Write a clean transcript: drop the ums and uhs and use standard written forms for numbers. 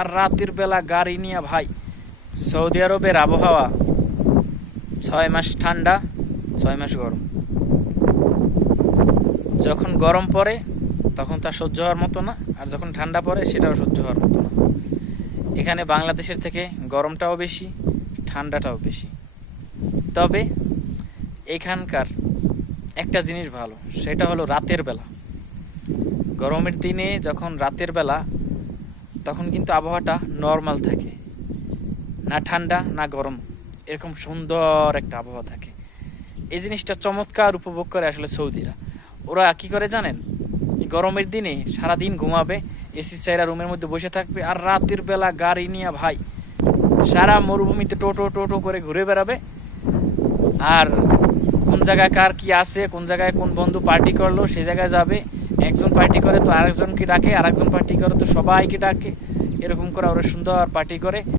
আর রাতের বেলা গাড়ি নিয়ে ভাই সৌদি আরবের আবহাওয়া 6 মাস ঠান্ডা 6 মাস গরম। যখন গরম পড়ে তখন তা সহ্য হওয়ার মতো না, আর যখন ঠান্ডা পড়ে সেটাও সহ্য হওয়ার মতো না। এখানে বাংলাদেশের থেকে গরমটাও বেশি, ঠান্ডাটাও বেশি। তবে এখানকার একটা জিনিস ভালো, সেটা হলো রাতের বেলা। গরমের দিনে যখন রাতের বেলা, তখন কিন্তু আবহাওয়াটা নর্মাল থাকে, না ঠান্ডা না গরম, এরকম সুন্দর একটা আবহাওয়া থাকে। এই জিনিসটা চমৎকার উপভোগ করে আসলে সৌদিরা। ওরা কি করে জানেন, গরমের দিনে সারাদিন ঘুমাবে, এসি চাইরা রুমের মধ্যে বসে থাকবে, আর রাতের বেলা গাড়ি নিয়ে ভাই সারা মরুভূমিতে টোটো টোটো করে ঘুরে বেড়াবে। আর কোন জায়গায় কার কি আছে, কোন জায়গায় কোন বন্ধু পার্টি করলো সেই জায়গায় যাবে। একজন পার্টি করে তো আরেকজনকে ডাকে, আরেকজন পার্টি করে তো সবাইকে ডাকে। এরকম করে ওরা সুন্দর পার্টি করে।